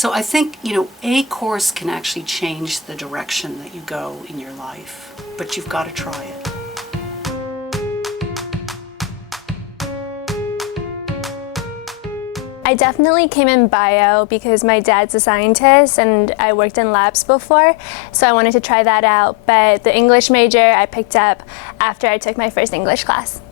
So I think, a course can actually change the direction that you go in your life, but you've got to try it. I definitely came in bio because my dad's a scientist and I worked in labs before, so I wanted to try that out. But the English major I picked up after I took my first English class.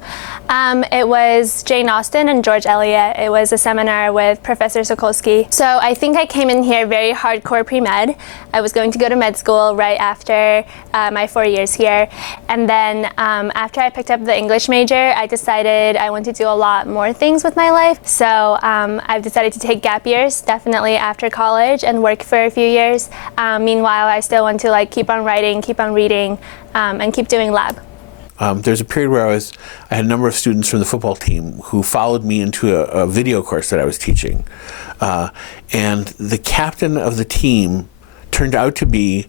It was Jane Austen and George Eliot. It was a seminar with Professor Sokolsky. So I think I came in here very hardcore pre-med. I was going to go to med school right after my 4 years here. And then after I picked up the English major, I decided I wanted to do a lot more things with my life. So I've decided to take gap years, definitely after college, and work for a few years. Meanwhile, I still want to keep on writing, keep on reading, and keep doing lab. There's a period where I had a number of students from the football team who followed me into a video course that I was teaching. And the captain of the team turned out to be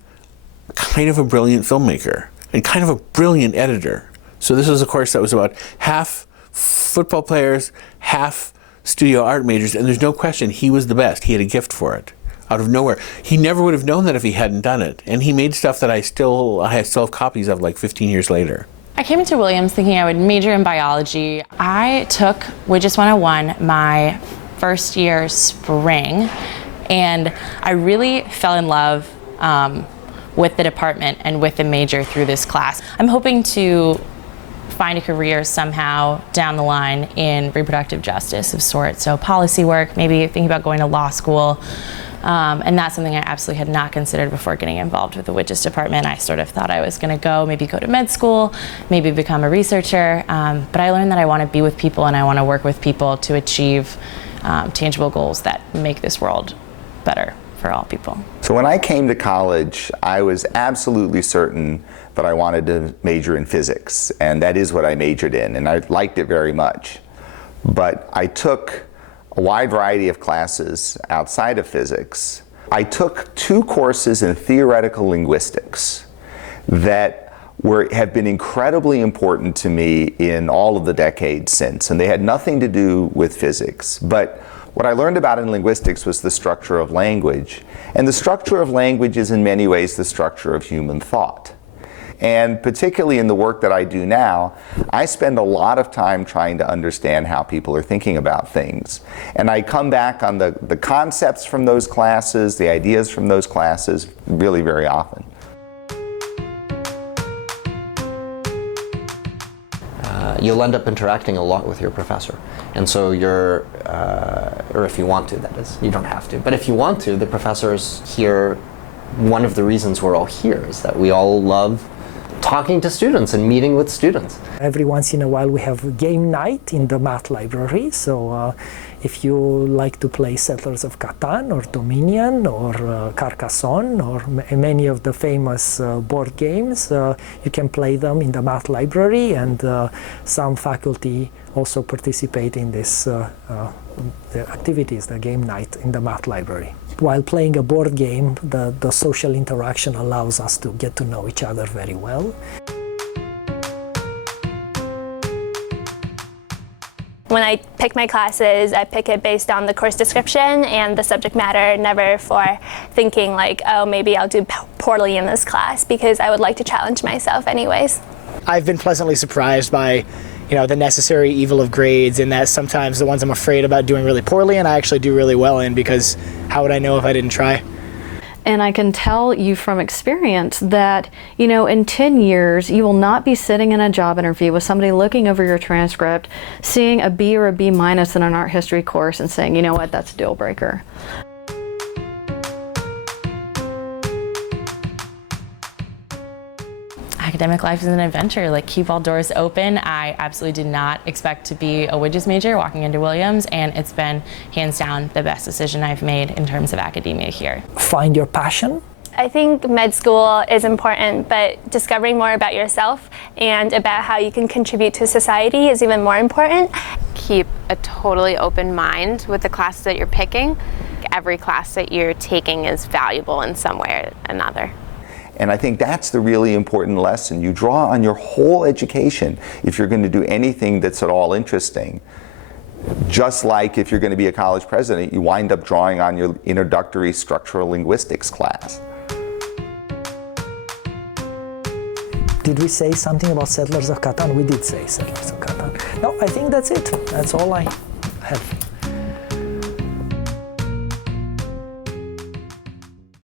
kind of a brilliant filmmaker and kind of a brilliant editor. So this was a course that was about half football players, half studio art majors, and there's no question he was the best. He had a gift for it. Out of nowhere. He never would have known that if he hadn't done it. And he made stuff that I still have copies of 15 years later. I came into Williams thinking I would major in biology. I took Widgets 101 my first year spring, and I really fell in love with the department and with the major through this class. I'm hoping to find a career somehow down the line in reproductive justice of sorts. So policy work, maybe thinking about going to law school. And that's something I absolutely had not considered before getting involved with the Widgets department. I sort of thought I was going to maybe go to med school, maybe become a researcher. But I learned that I want to be with people and I want to work with people to achieve tangible goals that make this world better for all people. So when I came to college, I was absolutely certain that I wanted to major in physics, and that is what I majored in, and I liked it very much. But I took a wide variety of classes outside of physics. I took 2 courses in theoretical linguistics that have been incredibly important to me in all of the decades since, and they had nothing to do with physics. But what I learned about in linguistics was the structure of language, and the structure of language is in many ways the structure of human thought. And particularly in the work that I do now, I spend a lot of time trying to understand how people are thinking about things. And I come back on the concepts from those classes, the ideas from those classes, really very often. You'll end up interacting a lot with your professor. And so or if you want to, that is, you don't have to. But if you want to, the professors here, one of the reasons we're all here is that we all love talking to students and meeting with students. Every once in a while we have a game night in the math library, so if you like to play Settlers of Catan or Dominion or Carcassonne or many of the famous board games, you can play them in the math library, and some faculty also participate in this the activities, the game night in the math library. While playing a board game, the social interaction allows us to get to know each other very well. When I pick my classes, I pick it based on the course description and the subject matter, never for thinking oh, maybe I'll do poorly in this class, because I would like to challenge myself anyways. I've been pleasantly surprised by the necessary evil of grades, in that sometimes the ones I'm afraid about doing really poorly and I actually do really well in, because how would I know if I didn't try? And I can tell you from experience that, in 10 years, you will not be sitting in a job interview with somebody looking over your transcript, seeing a B or a B- in an art history course and saying, you know what, that's a deal breaker. Academic life is an adventure. Keep all doors open. I absolutely did not expect to be a Widgets major walking into Williams, and it's been hands down the best decision I've made in terms of academia here. Find your passion. I think med school is important, but discovering more about yourself and about how you can contribute to society is even more important. Keep a totally open mind with the classes that you're picking. Every class that you're taking is valuable in some way or another. And I think that's the really important lesson. You draw on your whole education if you're going to do anything that's at all interesting. Just like if you're going to be a college president, you wind up drawing on your introductory structural linguistics class. Did we say something about Settlers of Catan? We did say Settlers of Catan. No, I think that's it. That's all I have.